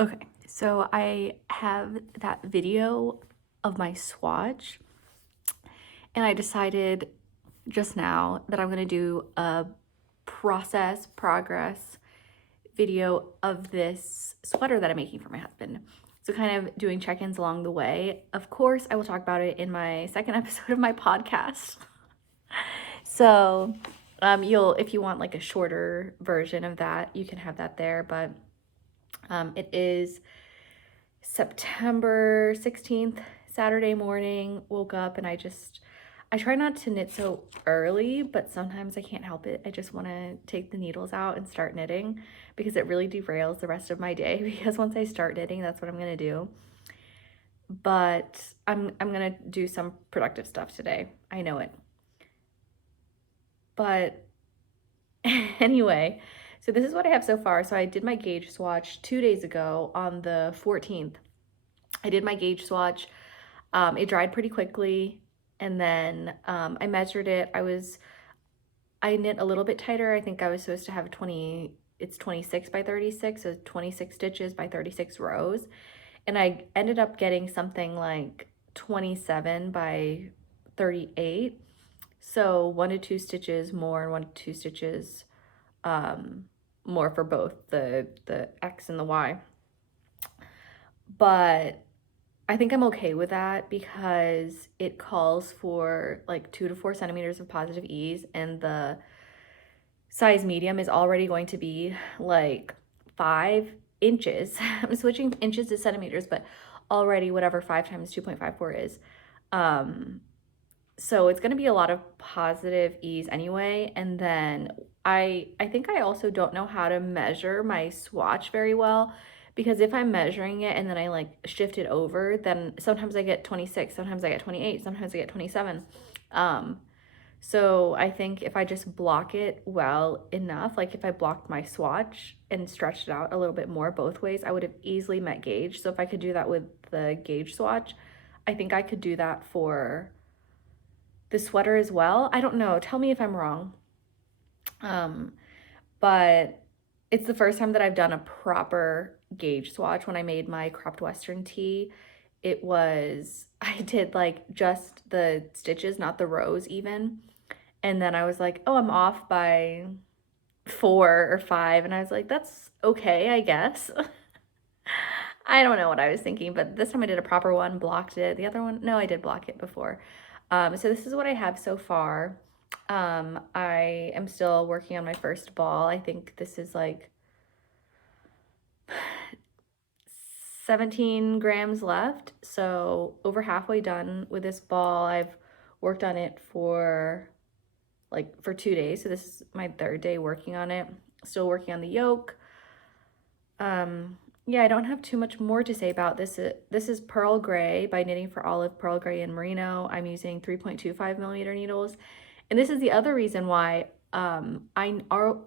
Okay, so I have that video of my swatch, and I decided just now that I'm gonna do a progress video of this sweater that I'm making for my husband. So kind of doing check-ins along the way. Of course, I will talk about it in my second episode of my podcast. So you'll, if you want like a shorter version of that, you can have that there, but it is September 16th, Saturday morning. Woke up and I try not to knit so early, but sometimes I can't help it. I just want to take the needles out and start knitting because it really derails the rest of my day, because once I start knitting, that's what I'm going to do. But I'm going to do some productive stuff today. I know it. But anyway, so this is what I have so far. So I did my gauge swatch 2 days ago on the 14th. I did my gauge swatch. It dried pretty quickly, and then I measured it. I knit a little bit tighter. I think I was supposed to have 26 by 36, so 26 stitches by 36 rows. And I ended up getting something like 27 by 38. So 1 to 2 stitches more and 1 to 2 stitches more for both the X and the Y. But I think I'm okay with that because it calls for like 2 to 4 centimeters of positive ease, and the size medium is already going to be like 5 inches. I'm switching inches to centimeters, but already whatever 5 times 2.54 is. So it's going to be a lot of positive ease anyway. And then I think I also don't know how to measure my swatch very well, because if I'm measuring it and then I like shift it over, then sometimes I get 26, sometimes I get 28, sometimes I get 27. So I think if I just block it well enough, like if I blocked my swatch and stretched it out a little bit more both ways, I would have easily met gauge. So if I could do that with the gauge swatch, I think I could do that for the sweater as well. I don't know. Tell me if I'm wrong. But it's the first time that I've done a proper gauge swatch. When I made my cropped western tee, I did like just the stitches, not the rows even. And then I was like, oh, I'm off by 4 or 5. And I was like, that's okay, I guess. I don't know what I was thinking, but this time I did a proper one, blocked it. The other one, no, I did block it before. So this is what I have so far. I am still working on my first ball. I think this is like 17 grams left. So over halfway done with this ball. I've worked on it for 2 days. So this is my 3rd day working on it. Still working on the yoke. Yeah, I don't have too much more to say about this. This is Pearl Gray by Knitting for Olive, Pearl Gray and Merino. I'm using 3.25 millimeter needles. And this is the other reason why I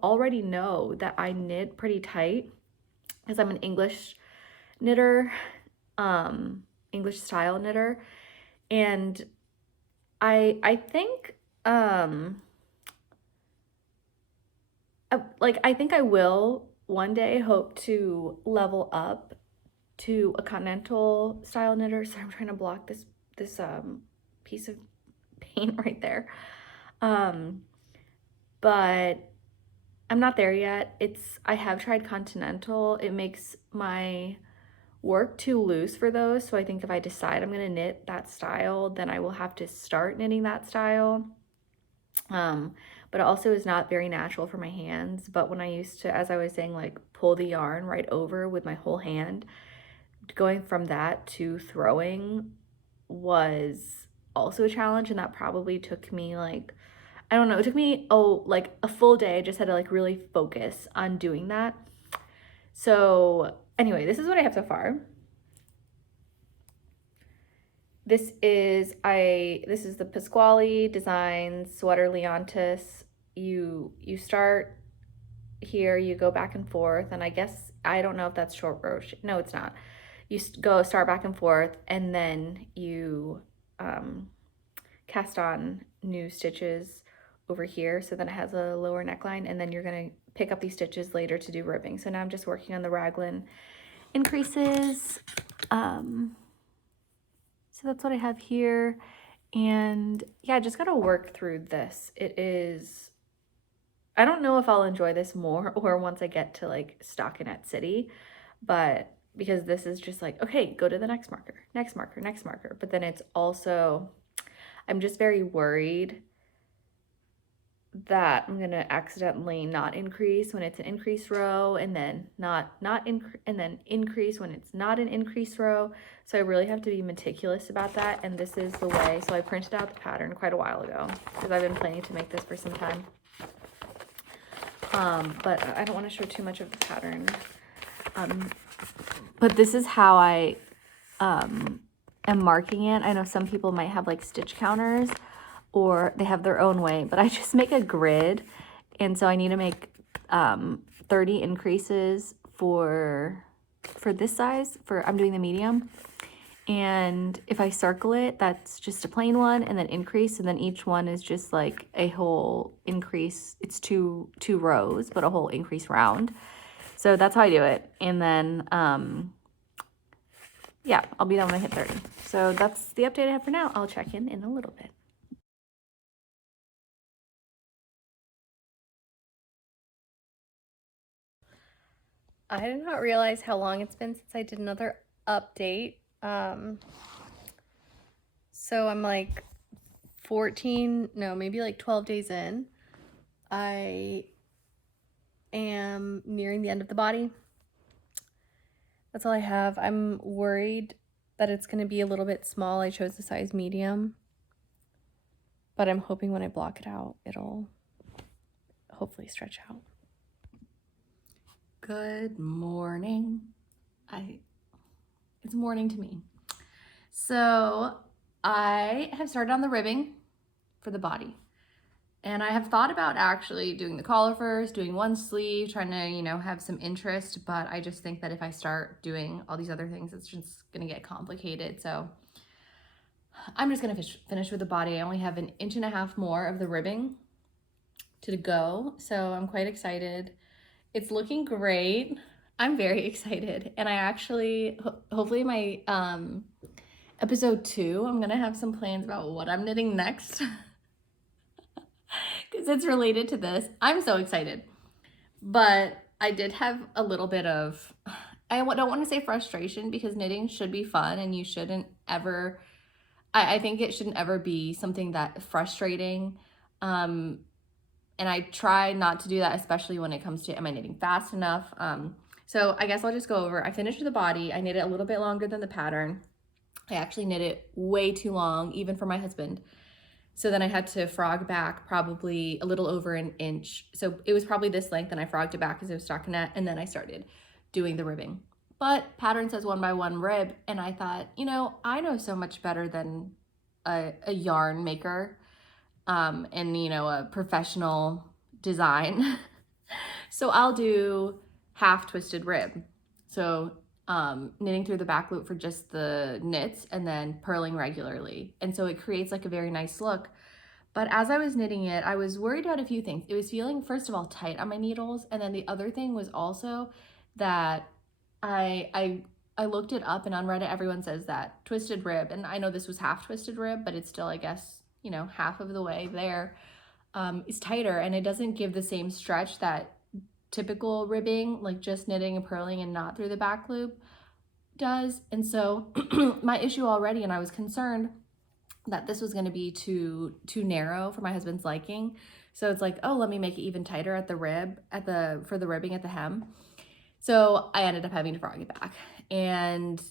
already know that I knit pretty tight, because I'm an English knitter, English style knitter. And I think I think I will one day hope to level up to a continental style knitter. So I'm trying to block this piece of paint right there. But I'm not there yet. I have tried continental. It makes my work too loose for those. So I think if I decide I'm gonna knit that style, then I will have to start knitting that style. But it also is not very natural for my hands. But when I used to, as I was saying, like pull the yarn right over with my whole hand, going from that to throwing was also a challenge. And that probably took me like, I don't know, it took me like a full day. I just had to like really focus on doing that. So anyway, this is what I have so far. This is the Pascuali Designs Sweater Leontis. You start here, you go back and forth, and I guess, I don't know if that's short row. No, it's not. You start back and forth, and then you cast on new stitches over here, so then it has a lower neckline, and then you're gonna pick up these stitches later to do ribbing. So now I'm just working on the raglan increases. So that's what I have here. And yeah, I just gotta work through this. It is, I don't know if I'll enjoy this more or once I get to like stockinette city, but because this is just like, okay, go to the next marker, next marker, next marker. But then it's also, I'm just very worried that I'm gonna accidentally not increase when it's an increase row, and then and then increase when it's not an increase row. So I really have to be meticulous about that, and this is the way. So I printed out the pattern quite a while ago because I've been planning to make this for some time. But I don't want to show too much of the pattern. But this is how I am marking it. I know some people might have like stitch counters, or they have their own way, but I just make a grid. And so I need to make 30 increases for this size, I'm doing the medium. And if I circle it, that's just a plain one, and then increase, and then each one is just like a whole increase. It's two rows, but a whole increase round. So that's how I do it. And then yeah, I'll be done when I hit 30. So that's the update I have for now. I'll check in a little bit. I did not realize how long it's been since I did another update. So I'm like 12 days in. I am nearing the end of the body. That's all I have. I'm worried that it's going to be a little bit small. I chose the size medium, but I'm hoping when I block it out, it'll hopefully stretch out. Good morning. It's morning to me. So I have started on the ribbing for the body. And I have thought about actually doing the collar first, doing one sleeve, trying to, have some interest, but I just think that if I start doing all these other things, it's just gonna get complicated. So I'm just gonna finish with the body. I only have 1.5 inches more of the ribbing to go, so I'm quite excited. It's looking great. I'm very excited. And I actually, hopefully my episode 2, I'm gonna have some plans about what I'm knitting next. Because it's related to this. I'm so excited. But I did have a little bit of, I don't want to say frustration, because knitting should be fun, and you shouldn't ever, I think it shouldn't ever be something that frustrating. And I try not to do that, especially when it comes to, am I knitting fast enough? So I guess I'll just go over. I finished the body. I knit it a little bit longer than the pattern. I actually knit it way too long, even for my husband. So then I had to frog back probably a little over 1 inch. So it was probably this length, and I frogged it back because it was stockinette, and then I started doing the ribbing. But pattern says 1 by 1 rib, and I thought, I know so much better than a yarn maker and, a professional design. So I'll do half twisted rib. So knitting through the back loop for just the knits, and then purling regularly. And so it creates like a very nice look. But as I was knitting it, I was worried about a few things. It was feeling, first of all, tight on my needles. And then the other thing was also that I looked it up, and on Reddit, everyone says that twisted rib, and I know this was half twisted rib, but it's still, I guess, half of the way there, is tighter, and it doesn't give the same stretch that typical ribbing, like just knitting and purling and not through the back loop, does. And so my issue already, and I was concerned that this was going to be too narrow for my husband's liking. So it's like, oh, let me make it even tighter at the rib, for the ribbing at the hem. So I ended up having to frog it back. And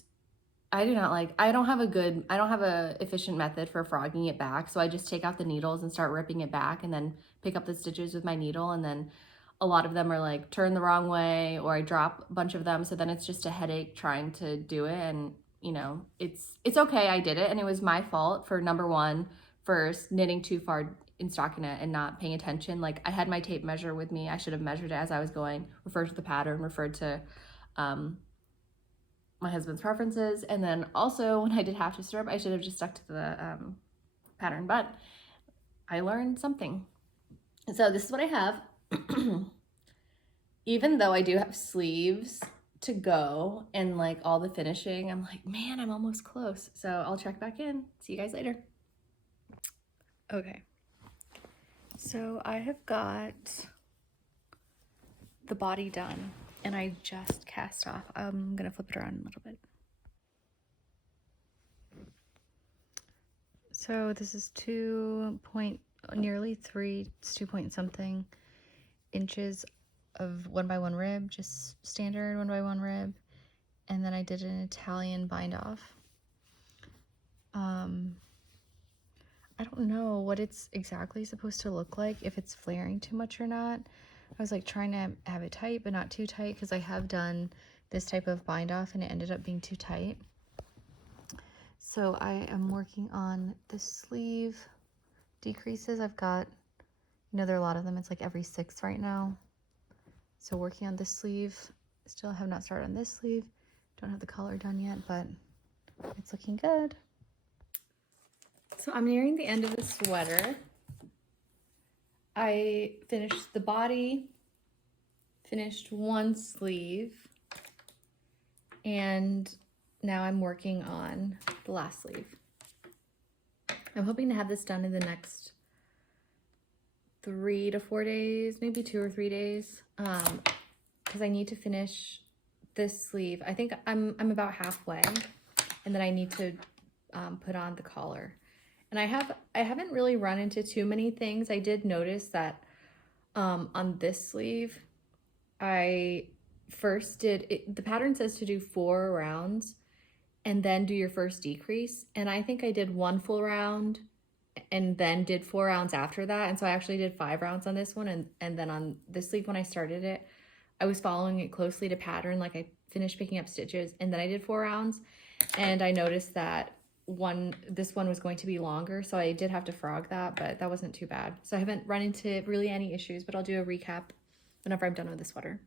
I don't have a efficient method for frogging it back. So I just take out the needles and start ripping it back, and then pick up the stitches with my needle. And then a lot of them are like turned the wrong way, or I drop a bunch of them. So then it's just a headache trying to do it. And it's okay. I did it, and it was my fault for number one, first knitting too far in stockinette and not paying attention. Like, I had my tape measure with me. I should have measured it as I was going, referred to the pattern, referred to my husband's preferences. And then also when I did half twisted rib, I should have just stuck to the pattern, but I learned something. So this is what I have. Even though I do have sleeves to go and like all the finishing, I'm like, man, I'm almost close. So I'll check back in. See you guys later. Okay. So I have got the body done and I just cast off. I'm gonna flip it around a little bit. So this is nearly 3, it's 2 point something inches of 1x1 rib, just standard 1x1 rib. And then I did an Italian bind off. I don't know what it's exactly supposed to look like, if it's flaring too much or not. I was like trying to have it tight, but not too tight, because I have done this type of bind off and it ended up being too tight. So I am working on the sleeve decreases. I've got, there are a lot of them. It's like every 6 right now. So working on this sleeve. Still have not started on this sleeve. Don't have the collar done yet, but it's looking good. So I'm nearing the end of the sweater. I finished the body, finished one sleeve, and now I'm working on the last sleeve. I'm hoping to have this done in the next 3 to 4 days, maybe 2 or 3 days, because I need to finish this sleeve. I think I'm about halfway, and then I need to put on the collar. And I haven't really run into too many things. I did notice that on this sleeve, I first the pattern says to do 4 rounds and then do your first decrease. And I think I did 1 full round and then did 4 rounds after that. And so I actually did 5 rounds on this one. And then on this sleeve, when I started it, I was following it closely to pattern. Like I finished picking up stitches and then I did 4 rounds. And I noticed that this one was going to be longer, so I did have to frog that, but that wasn't too bad. So I haven't run into really any issues, but I'll do a recap whenever I'm done with the sweater.